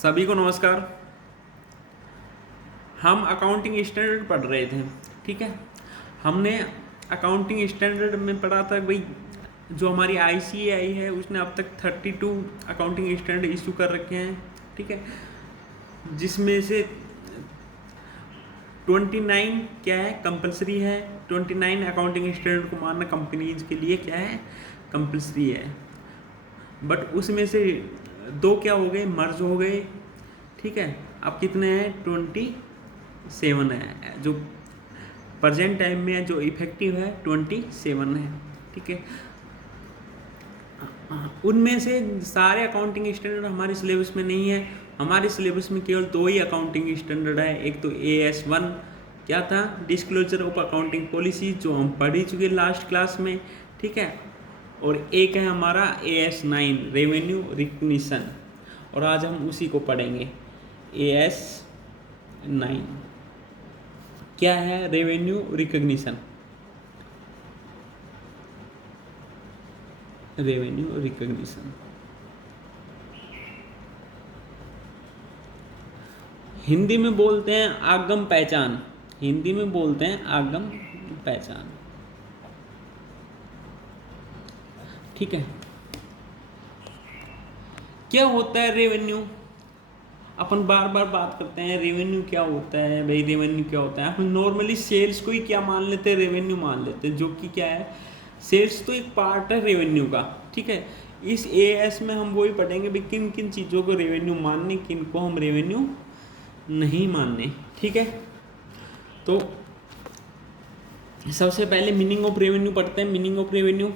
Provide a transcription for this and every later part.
सभी को नमस्कार। हम अकाउंटिंग स्टैंडर्ड पढ़ रहे थे। ठीक है, हमने अकाउंटिंग स्टैंडर्ड में पढ़ा था भाई, जो हमारी आईसीएआई है उसने अब तक 32 अकाउंटिंग स्टैंडर्ड इशू कर रखे हैं। ठीक है, जिसमें से 29 क्या है, कंपलसरी है। 29 अकाउंटिंग स्टैंडर्ड को मानना कंपनीज के लिए क्या है, कंपलसरी है। बट उसमें से 2 क्या हो गए, मर्ज हो गए। ठीक है, अब कितने हैं, 27 है। जो प्रेजेंट टाइम में जो इफेक्टिव है 27 है। ठीक है, उनमें से सारे अकाउंटिंग स्टैंडर्ड हमारे सिलेबस में नहीं है। हमारे सिलेबस में केवल 2 ही अकाउंटिंग स्टैंडर्ड है। एक तो AS1 क्या था, डिस्क्लोजर ऑफ अकाउंटिंग पॉलिसी, जो हम पढ़ ही चुके लास्ट क्लास में। ठीक है, और एक है हमारा AS9 रेवेन्यू रिकग्निशन, और आज हम उसी को पढ़ेंगे। AS9 क्या है, revenue recognition. Revenue recognition Hindi में बोलते हैं आगम पहचान। हिंदी में बोलते हैं आगम पहचान। ठीक है, क्या होता है रेवेन्यू? अपन बार बार बात करते हैं रेवेन्यू क्या होता है भाई, रेवेन्यू क्या होता है। हम नॉर्मली सेल्स को ही क्या मान लेते हैं, रेवेन्यू मान लेते हैं, जो कि क्या है, सेल्स तो एक पार्ट है रेवेन्यू का। ठीक है, इस AS में हम वही पढ़ेंगे भाई किन किन चीज़ों को रेवेन्यू मानने, किन को हम रेवेन्यू नहीं मानने। ठीक है, तो सबसे पहले मीनिंग ऑफ रेवेन्यू पढ़ते हैं। Meaning of revenue,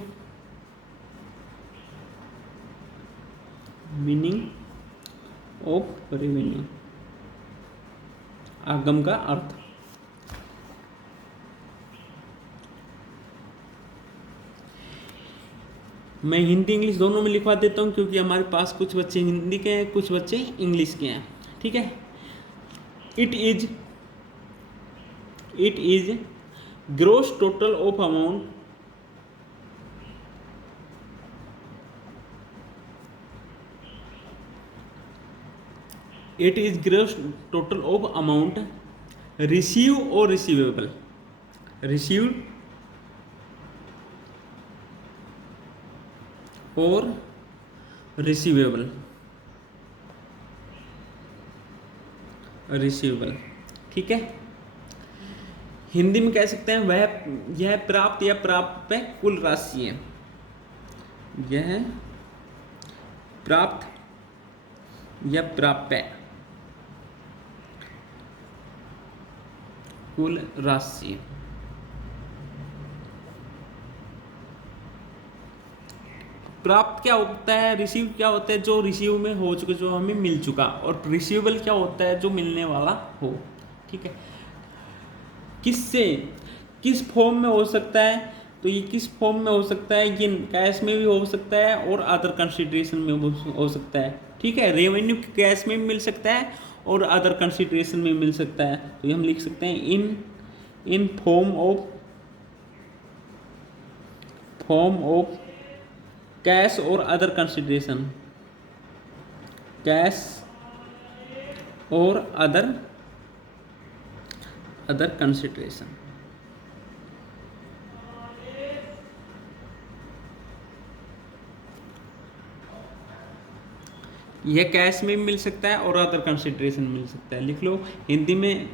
meaning of revenue, आगम का अर्थ। मैं हिंदी इंग्लिश दोनों में लिखवा देता हूँ, क्योंकि हमारे पास कुछ बच्चे हिंदी के हैं, कुछ बच्चे इंग्लिश के हैं। ठीक है, it is gross total of amount, it is gross total of amount receive और रिसीवेबल, रिसीव्ड और रिसीवेबल, रिसीवेबल। ठीक है, हिंदी में कह सकते हैं वह यह प्राप्त या प्राप्त पे कुल राशि है। यह प्राप्त या प्राप्य कुल राशि। प्राप्त क्या होता है, रिसीव क्या होता है, जो रिसीव में हो चुका, जो हमें मिल चुका। और रिसीवेबल क्या होता है, जो मिलने वाला हो। ठीक है, किससे, किस फॉर्म में हो सकता है, तो ये किस फॉर्म में हो सकता है, ये कैश में भी हो सकता है और अदर कंसिडरेशन में हो सकता है। ठीक है, रेवेन्यू कैश में भी मिल सकता है और अदर कंसिडरेशन में मिल सकता है। तो ये हम लिख सकते हैं इन फॉर्म ऑफ कैश और अदर कंसिडरेशन, कैश और अदर कंसिडरेशन। यह कैश में भी मिल सकता है और अदर कंसिडरेशन मिल सकता है। लिख लो हिंदी में,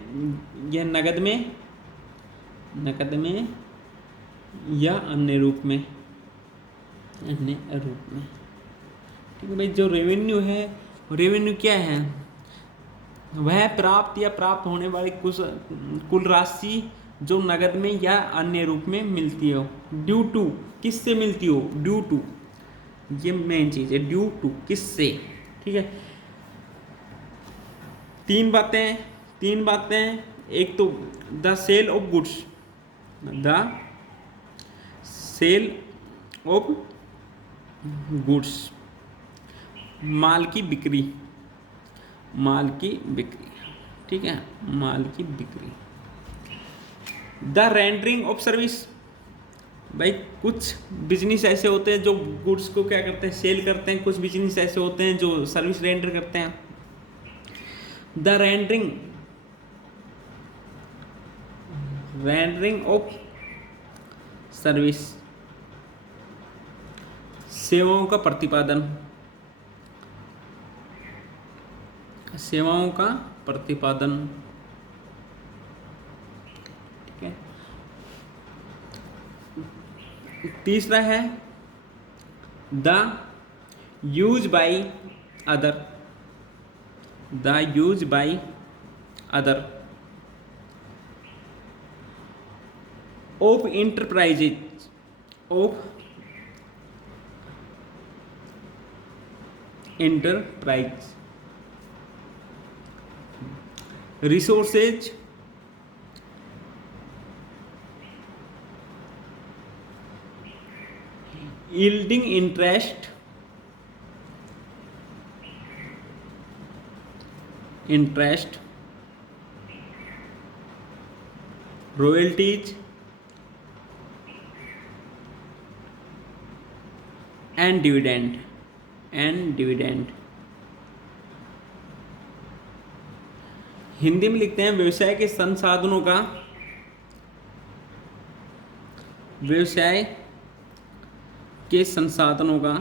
यह नकद में या अन्य रूप में, अन्य रूप में। ठीक है भाई, जो रेवेन्यू है, रेवेन्यू क्या है, वह प्राप्त या प्राप्त होने वाली कुल राशि जो नगद में या अन्य रूप में मिलती हो। ड्यू टू, किससे मिलती हो, ड्यू टू, ये मेन चीज है, ड्यू टू किससे। ठीक है, तीन बातें। एक तो the sale of goods, the sale of goods, माल की बिक्री, ठीक है, माल की बिक्री। द रेंडरिंग ऑफ सर्विस, भाई कुछ बिजनेस ऐसे होते हैं जो गुड्स को क्या करते हैं, सेल करते हैं। कुछ बिजनेस ऐसे होते हैं जो सर्विस रेंडर करते हैं। द रेंडरिंग ऑफ सर्विस, सेवाओं का प्रतिपादन, सेवाओं का प्रतिपादन। ठीक है। तीसरा है the use by other, the use by other of enterprises, of enterprise resources yielding interest, royalties and dividend, Hindi में लिखते हैं व्यवसाय के संसाधनों का, व्यवसाय के संसाधनों का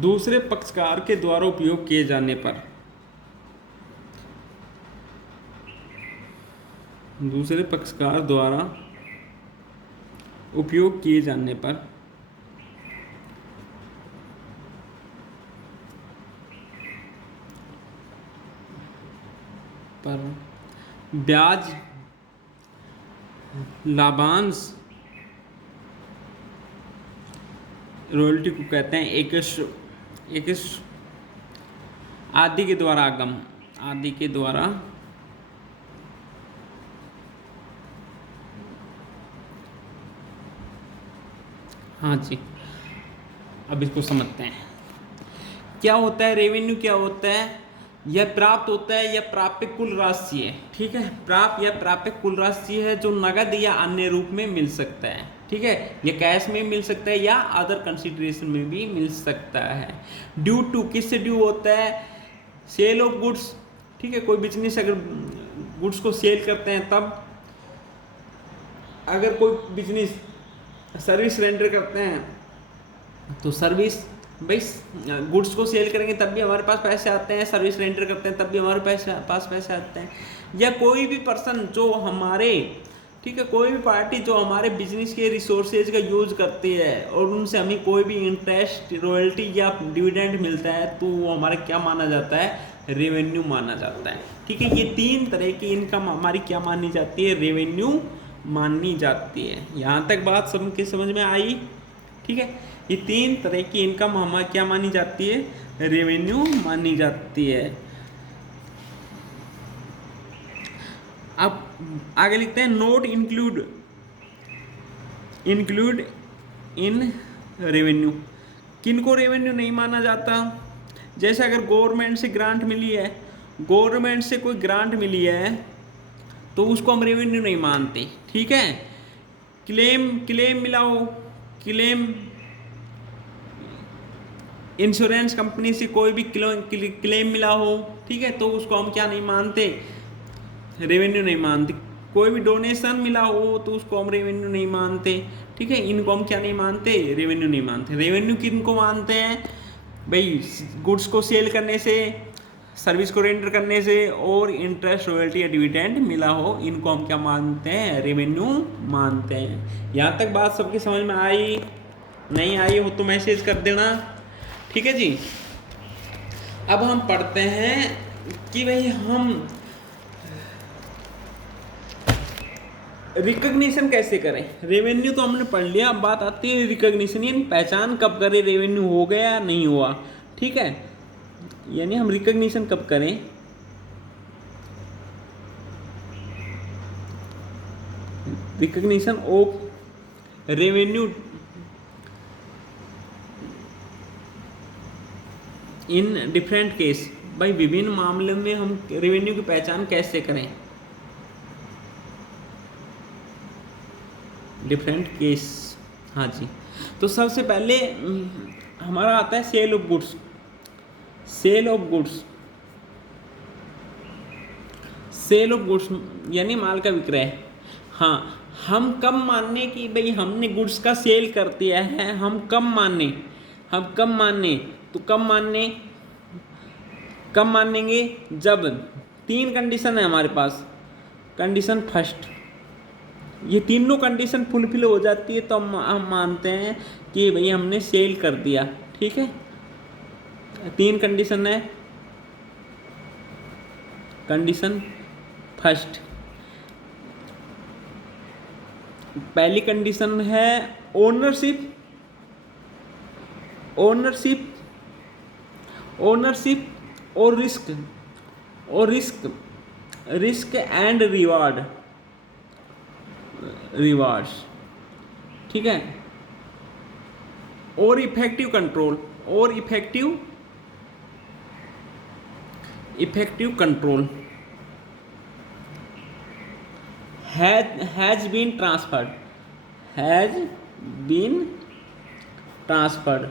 दूसरे पक्षकार के द्वारा उपयोग किए जाने पर, दूसरे पक्षकार द्वारा उपयोग किए जाने पर ब्याज, लाभांश, रॉयल्टी को कहते हैं एक आदि के द्वारा आगम, आदि के द्वारा हाँ जी। अब इसको समझते हैं क्या होता है रेवेन्यू, क्या होता है। यह प्राप्त होता है, यह प्राप्य कुल राशि है। ठीक है, प्राप्त या प्राप्य कुल राशि है जो नगद या अन्य रूप में मिल सकता है। ठीक है, यह कैश में मिल सकता है या अदर कंसिडरेशन में भी मिल सकता है। ड्यू टू, किससे ड्यू होता है, सेल ऑफ गुड्स। ठीक है, कोई बिजनेस अगर गुड्स को सेल करते हैं तब, अगर कोई बिजनेस सर्विस रेंडर करते हैं तो सर्विस, भाई गुड्स को सेल करेंगे तब भी हमारे पास पैसे आते हैं, सर्विस रेंडर करते हैं तब भी हमारे पास पैसे आते हैं। या कोई भी पर्सन जो हमारे, ठीक है, कोई भी पार्टी जो हमारे बिजनेस के रिसोर्सेज का यूज करती है और उनसे हमें कोई भी इंटरेस्ट, रॉयल्टी या डिविडेंड मिलता है तो वो हमारा क्या माना जाता है, रेवेन्यू माना जाता है। ठीक है, ये तीन तरह की इनकम हमारी क्या मानी जाती है, रेवेन्यू मानी जाती है। यहाँ तक बात सबके समझ में आई। ठीक है, ये तीन तरह की इनकम हमारी क्या मानी जाती है, रेवेन्यू मानी जाती है। अब आगे लिखते हैं नोट इंक्लूड इन रेवेन्यू। किनको रेवेन्यू नहीं माना जाता, जैसे अगर गवर्नमेंट से ग्रांट मिली है, गवर्नमेंट से कोई ग्रांट मिली है तो उसको हम रेवेन्यू नहीं मानते। ठीक है, क्लेम मिला हो, क्लेम इंश्योरेंस कंपनी से कोई भी क्लेम मिला हो, ठीक है, तो उसको हम क्या नहीं मानते, रेवेन्यू नहीं मानते। कोई भी डोनेशन मिला हो तो उसको हम रेवेन्यू नहीं मानते। ठीक है, इनको हम क्या नहीं मानते, रेवेन्यू नहीं मानते। रेवेन्यू किनको मानते हैं भाई, गुड्स को सेल करने से, सर्विस को रेंडर करने से और इंटरेस्ट, रॉयल्टी या डिविडेंड मिला हो, इनको हम क्या मानते हैं, रेवेन्यू मानते हैं। यहाँ तक बात सबकी समझ में आई, नहीं आई हो तो मैसेज कर देना। ठीक है जी। अब हम पढ़ते हैं कि भाई हम रिकॉग्निशन कैसे करें। रेवेन्यू तो हमने पढ़ लिया, अब बात आती है रिकॉग्निशन, यानी पहचान कब करें रेवेन्यू हो गया या नहीं हुआ। ठीक है, यानी हम रिकॉग्निशन कब करें, recognition of revenue in different case. भाई विभिन्न मामलों में हम रेवेन्यू की पहचान कैसे करें, डिफरेंट केस। हाँ जी, तो सबसे पहले हमारा आता है sale of goods. Sale of goods, sale of goods यानी माल का विक्रय। हाँ, हम कब माने कि भाई हमने गुड्स का सेल कर दिया है, हम कब माने, तो कब मानेंगे, जब 3 कंडीशन है हमारे पास। कंडीशन फर्स्ट, ये तीनों कंडीशन फुलफिल हो जाती है तो हम मानते हैं कि भाई हमने सेल कर दिया। ठीक है, 3 कंडीशन है। कंडीशन फर्स्ट, पहली कंडीशन है ओनरशिप, और रिस्क एंड रिवार्ड्स। ठीक है, और effective control, has been transferred.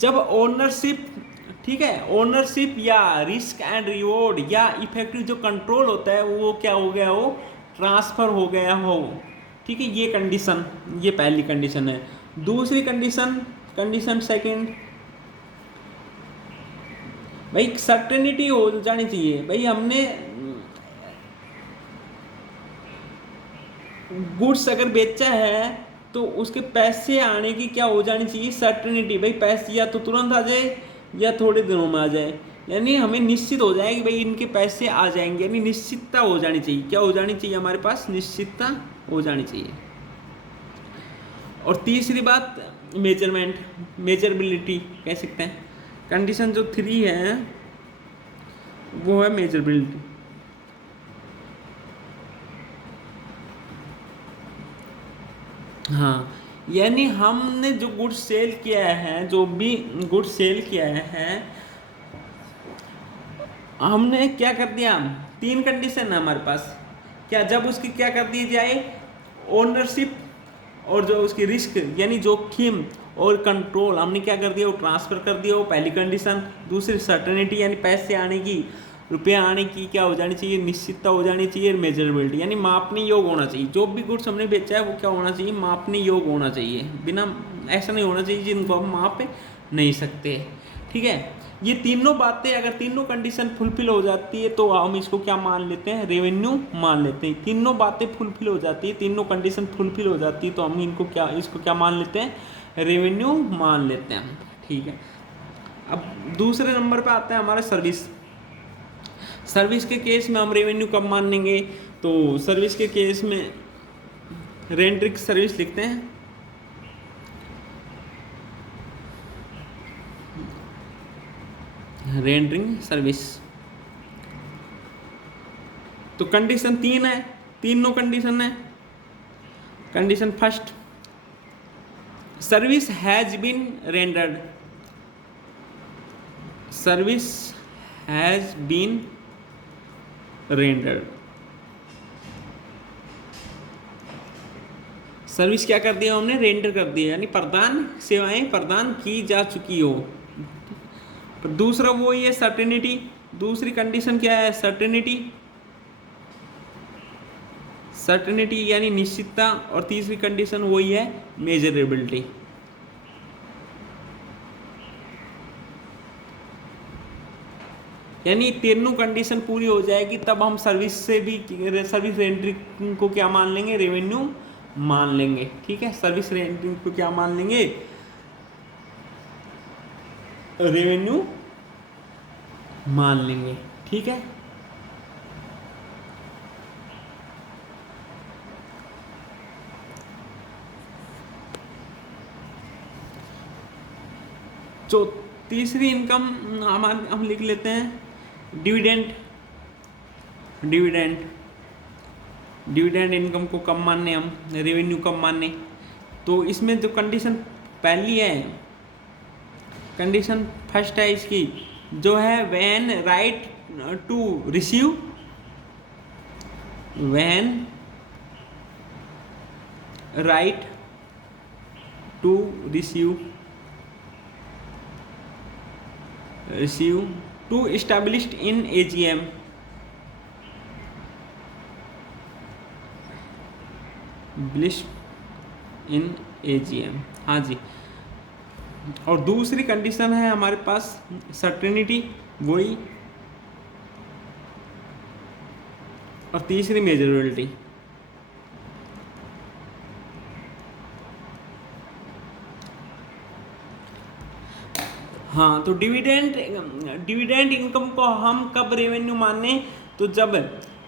जब ओनरशिप, ठीक है, ओनरशिप या रिस्क एंड रिवॉर्ड या इफेक्टिव जो कंट्रोल होता है वो क्या हो गया हो, ट्रांसफर हो गया हो। ठीक है, ये कंडीशन, ये पहली कंडीशन है। दूसरी कंडीशन सेकंड, भाई सर्टेनिटी हो जानी चाहिए। भाई हमने गुड्स अगर बेचा है तो उसके पैसे आने की क्या हो जानी चाहिए, सर्टेनिटी। भाई पैसे या तो तुरंत आ जाए या थोड़े दिनों में आ जाए, यानी हमें निश्चित हो जाए कि भाई इनके पैसे आ जाएंगे, यानी निश्चितता हो जानी चाहिए। क्या हो जानी चाहिए हमारे पास, निश्चितता हो जानी चाहिए। और तीसरी बात मेजरबिलिटी कह सकते हैं। कंडीशन जो 3 है वो है मेजरबिलिटी। हाँ, यानी हमने जो गुड्स सेल किया है, जो भी गुड्स सेल किया है, हमने क्या कर दिया, 3 कंडीशन है हमारे पास। क्या, जब उसकी क्या कर दी जाए, ओनरशिप और जो उसकी रिस्क यानी जोखिम और कंट्रोल हमने क्या कर दिया, वो ट्रांसफर कर दिया, वो पहली कंडीशन। दूसरी सर्टेनिटी यानी पैसे आने की, रुपया आने की क्या हो जानी चाहिए, निश्चितता हो जानी चाहिए। मेजरेबिलिटी यानी मापने योग्य होना चाहिए। जो भी गुड्स हमने बेचा है वो क्या होना चाहिए, मापने योग्य होना चाहिए। बिना ऐसा नहीं होना चाहिए जिनको हम माप नहीं सकते। ठीक है, ये तीनों बातें अगर तीनों कंडीशन फुलफिल हो जाती है तो हम इसको क्या मान लेते हैं, रेवेन्यू मान लेते हैं। तीनों बातें फुलफिल हो जाती है, तीनों कंडीशन फुलफिल हो जाती है तो हम इसको क्या मान लेते हैं, रेवेन्यू मान लेते हैं। ठीक है, अब दूसरे नंबर पे आता है हमारा सर्विस के केस में हम रेवेन्यू कब मान लेंगे, तो सर्विस के केस में रेंडरिंग सर्विस लिखते हैं। रेंडरिंग सर्विस, तो कंडीशन 3 है, तीनों कंडीशन है। Condition first, service has been rendered, service has been rendered. Service क्या कर दिया हमने, रेंडर कर दिया, यानी सेवाएं प्रदान की जा चुकी हो। दूसरा वो ही है सर्टेनिटी। दूसरी कंडीशन क्या है, सर्टेनिटी यानी निश्चितता। और तीसरी कंडीशन वही है मेजरेबिलिटी। यानी तीनों कंडीशन पूरी हो जाएगी तब हम सर्विस रेंडरिंग को क्या मान लेंगे, रेवेन्यू मान लेंगे। ठीक है, सर्विस रेंडरिंग को क्या मान लेंगे, रेवेन्यू मान लेंगे। ठीक है, तो तीसरी इनकम हम लिख लेते हैं डिविडेंड इनकम को कब मानने, हम रेवेन्यू कब मानने। तो इसमें जो कंडीशन पहली है, कंडीशन फर्स्ट है इसकी, जो है when right to receive, when right to receive to established in AGM in AGM। हाँ जी। और दूसरी कंडीशन है हमारे पास सर्टेनिटी, वही, और तीसरी मेजरेबिलिटी। हाँ, तो डिविडेंड इनकम को हम कब रेवेन्यू माने, तो जब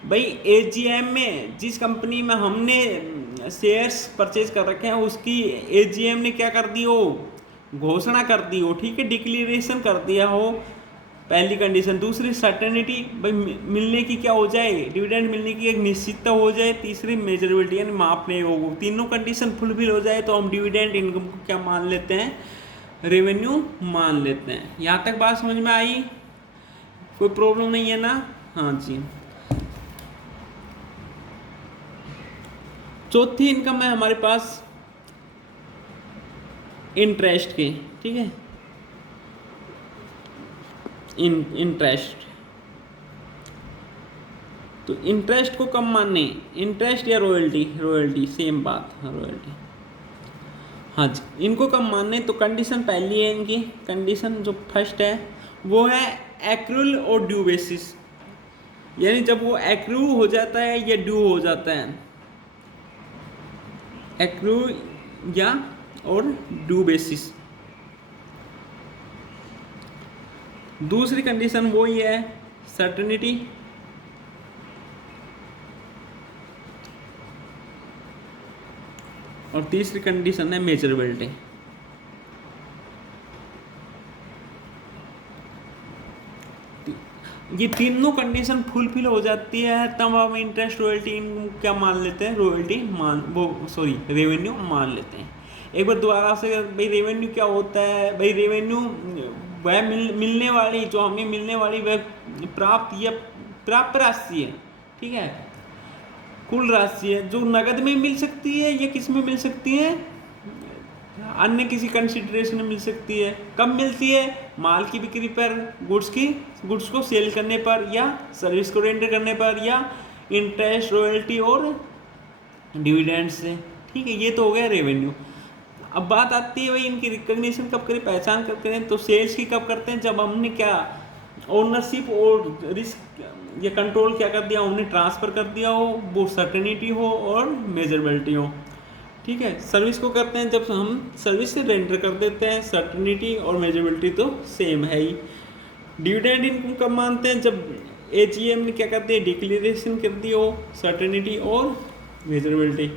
भाई एजीएम में जिस कंपनी में हमने शेयर्स परचेज कर रखे हैं उसकी एजीएम ने क्या कर दी हो, घोषणा कर दी हो, ठीक है, डिक्लेरेशन कर दिया हो, पहली कंडीशन। दूसरी सर्टेनिटी, भाई मिलने की क्या हो जाए, डिविडेंड मिलने की एक निश्चितता हो जाए। तीसरी मेजरेबिलिटी यानी मापने योग्य। तीनों कंडीशन फुलफिल हो जाए तो हम डिविडेंड इनकम को क्या मान लेते हैं, रेवेन्यू मान लेते हैं। यहाँ तक बात समझ में आई, कोई प्रॉब्लम नहीं है ना? हाँ जी। चौथी इनकम है हमारे पास इंटरेस्ट की, ठीक है, इंटरेस्ट। तो इंटरेस्ट को कब मानने, इंटरेस्ट या रॉयल्टी सेम बात, रॉयल्टी। हाँ जी, इनको कब मानने, तो कंडीशन पहली है इनकी, कंडीशन जो फर्स्ट है वो है एक्रूल और ड्यू बेसिस, यानी जब वो एक्रू हो जाता है या ड्यू हो जाता है, एक्रू या और ड्यू बेसिस। दूसरी कंडीशन वही है सर्टेनिटी, और तीसरी कंडीशन है मेजरेबिलिटी। ये तीनों कंडीशन फुलफिल हो जाती है तब हम इंटरेस्ट रॉयल्टी क्या मान लेते हैं, रेवेन्यू मान लेते हैं। एक बार दोबारा से, भाई रेवेन्यू क्या होता है, भाई रेवेन्यू वह मिलने वाली, जो हमें मिलने वाली वह प्राप्त राशि है, ठीक है, कुल राशि है, जो नगद में मिल सकती है या किस में मिल सकती है, अन्य किसी कंसिडरेशन में मिल सकती है। कब मिलती है, माल की बिक्री पर, गुड्स को सेल करने पर, या सर्विस को रेंडर करने पर, या इंटरेस्ट रॉयल्टी और डिविडेंड से, ठीक है। ये तो हो गया रेवेन्यू। अब बात आती है भाई इनकी रिकॉग्निशन कब करें, पहचान कब करें, तो सेल्स की कब करते हैं, जब हमने क्या ओनरशिप और रिस्क या कंट्रोल क्या कर दिया, हमने ट्रांसफ़र कर दिया हो, वो सर्टेनिटी हो और मेजरेबिलिटी हो, ठीक है। सर्विस को करते हैं जब हम सर्विस से रेंडर कर देते हैं, सर्टेनिटी और मेजरेबिलिटी तो सेम है ही। डिविडेंड इनकम कब मानते हैं, जब एजीएम ने क्या करते हैं, डिक्लेरेशन कर दी हो, सर्टेनिटी और मेजरेबिलिटी,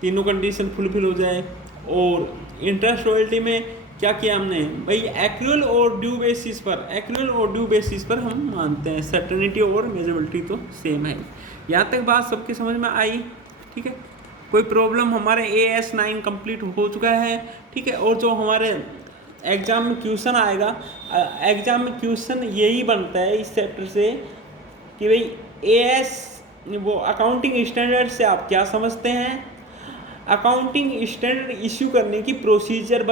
तीनों कंडीशन फुलफिल हो जाए। और इंटरेस्ट रॉयल्टी में क्या किया हमने, भाई एक्रूअल और ड्यू बेसिस पर हम मानते हैं, सर्टेनिटी और मेजरेबिलिटी तो सेम है। यहाँ तक बात सबकी समझ में आई, ठीक है, कोई प्रॉब्लम, हमारे AS9 कंप्लीट हो चुका है, ठीक है। और जो हमारे एग्ज़ाम में क्वेश्चन आएगा, एग्ज़ाम में क्वेश्चन यही बनता है इस चैप्टर से कि भाई AS वो अकाउंटिंग स्टैंडर्ड से आप क्या समझते हैं, अकाउंटिंग स्टैंडर्ड इशू करने की प्रोसीजर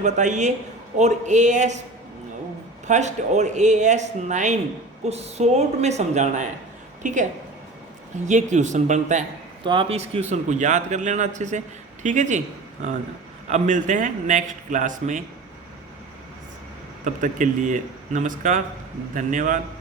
बताइए, और AS फर्स्ट और AS9 को शॉर्ट में समझाना है, ठीक है। ये क्वेश्चन बनता है, तो आप इस क्वेश्चन को याद कर लेना अच्छे से, ठीक है जी। हाँ, अब मिलते हैं नेक्स्ट क्लास में, तब तक के लिए नमस्कार, धन्यवाद।